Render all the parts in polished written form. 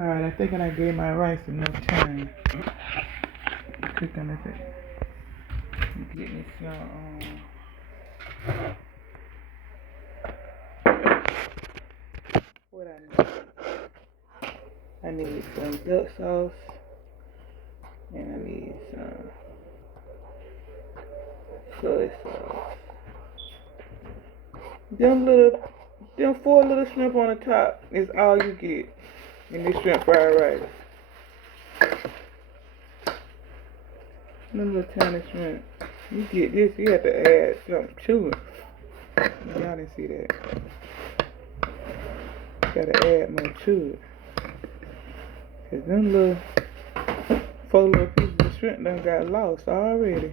Alright, I think I gave my rice enough time. Cooking with it. Get me some, what I need some duck sauce. And I need some soy sauce. Them 4 little shrimp on the top is all you get in this shrimp fried rice. Them little tiny shrimp. You get this, you have to add something to it. Y'all didn't see that. Gotta add more to it. Cause them little 4 little pieces of shrimp done got lost already.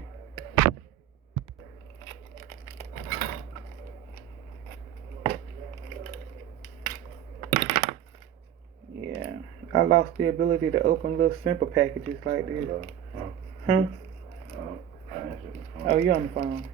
Yeah, I lost the ability to open little simple packages like this. Huh? Oh, you on the phone.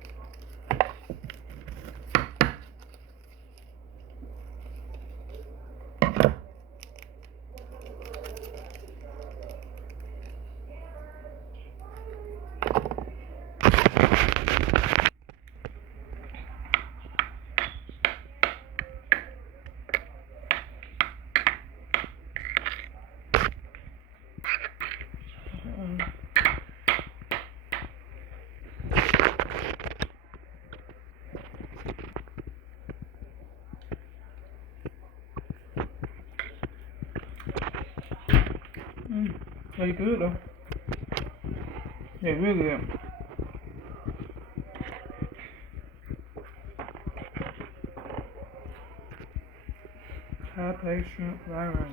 They good though. They really good. High pay shrimp fried rice.